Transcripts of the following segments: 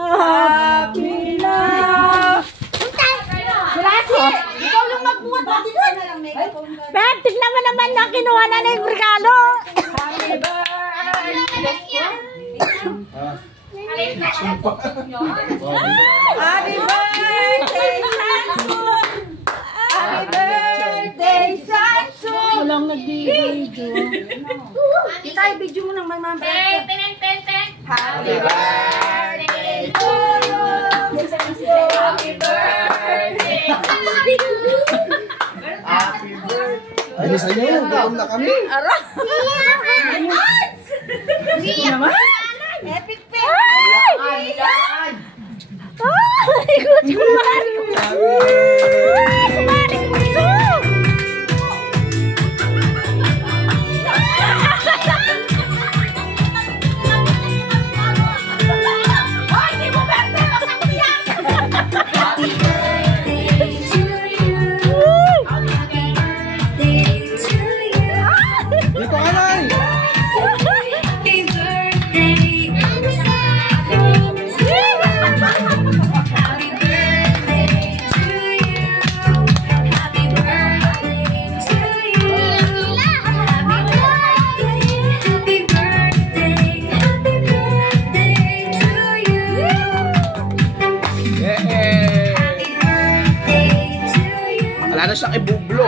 Happy na. Grazie. Ikaw yung magbuhat. Ben, tignan mo naman na kinuha na yung regalo. Happy birthday. Happy birthday, Sansun! Happy birthday, Sansun! Walang nag-video. Kita yung video mo ng may mga birthday. Happy birthday to you! Happy birthday to you! Happy birthday! Bilisan nyo, gutom na kami. Ara! Epic pen! Ay! Ikot ko naman! Sumali ko gusto! Ay! Di mo berte! Wag na kumiyak! Happy birthday to you! Happy birthday to you! Dito ka na eh. Wala na siyang ibublo.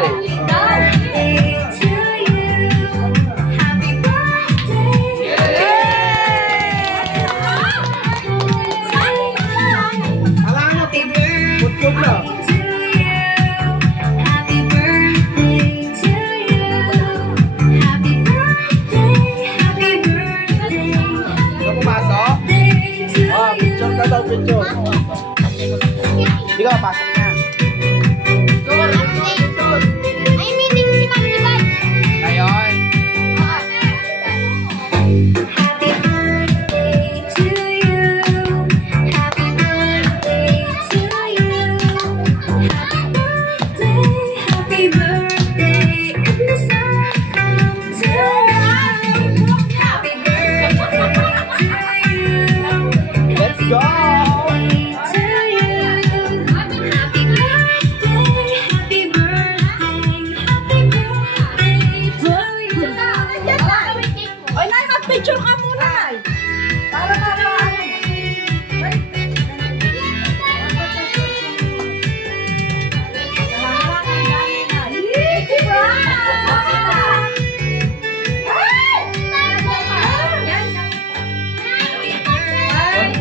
Wala na, putput na. Ito pumasok? Oh, picture ka daw, picture. Hindi ka papasok na. Ngayon. Let's go! Oy, Nay, mag-picture ka muna, Nay. Para ano.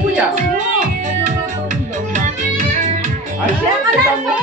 Kuya. Ay, Siya ka lang sa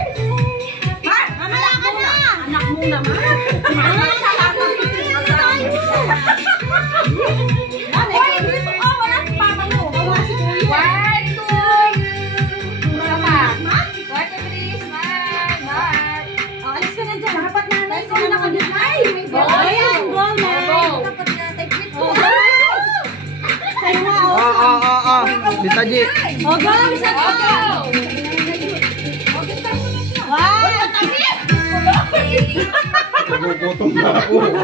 thank you. Dita Ji. Oh, go! Wow! Nagugutom na ako. 1,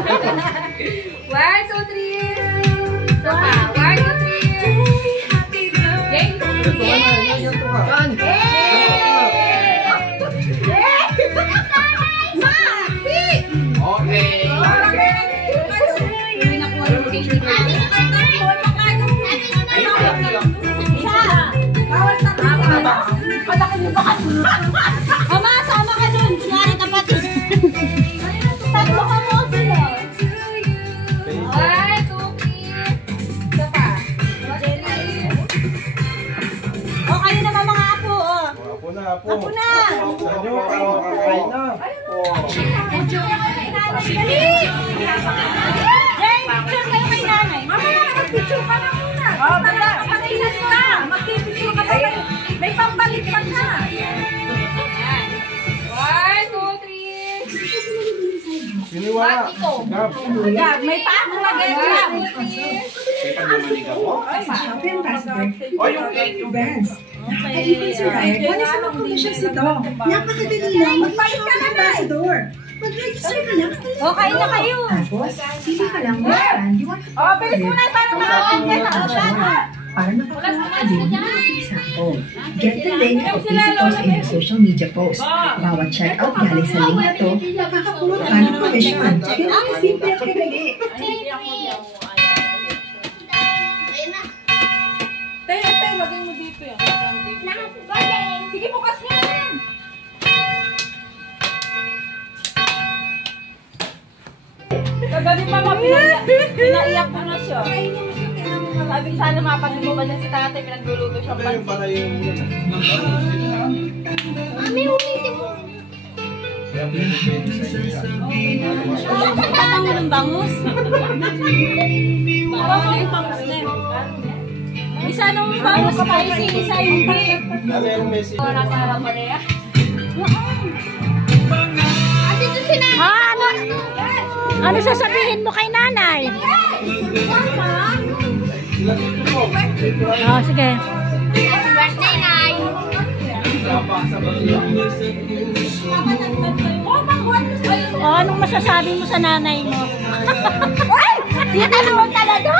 2, 3. So, 1, 2, 3. Saan? Okay. Mama, sama ka dun. Kunyari kapatid. Tatlo ka mo sila. 1, 2, 3. Isa pa. Ako na. Ano? Kakain na. Jay, picture kayo kay nanay. Mamaya, mag-picture ka na muna. Mag-picture ka. Mag-picture ka pa kayo. May pampalit pa ka. 1, 2, 3. Siniwala. Gab, may paano na ganyan. O yung cake, yung Vans. At even survive, wala sa mga promotions ito. Napakadali lang. Magpalit ka na, Nay. Ambassador. Mag-register ka lang. O, kain na kayo. Tapos, pili ka lang kung saan you want to O, bilis mo na para makakain ka na. para makakuha ka din ng pizza. Get the link o visit us in your social media post. Bawat checkout galing sa link na to, makakakuha ka ng commission. Ganun ka simple at kadali. Tayo, lagay mo dito yan. Sige, bukas nga yan. Kagabi pa pinaiyak ko na siya. Sabi ko sana mapag-iba niya si tatay, pinagluluto siya. Yung pala yung... Mami, ulitin mo. Kaya pwede sa iyo. Ang ng bangus. Parang yung bangus na yun. Isa nung bangus spicy, isa hindi. Ano yung message? Nasa harap mo na yan. Andito si nanay. Ano sasabihin mo kay nanay? Oh, sige. Happy birthday, Nay! Oh, anong masasabi mo sa nanay mo? Ay! Tinanong talaga!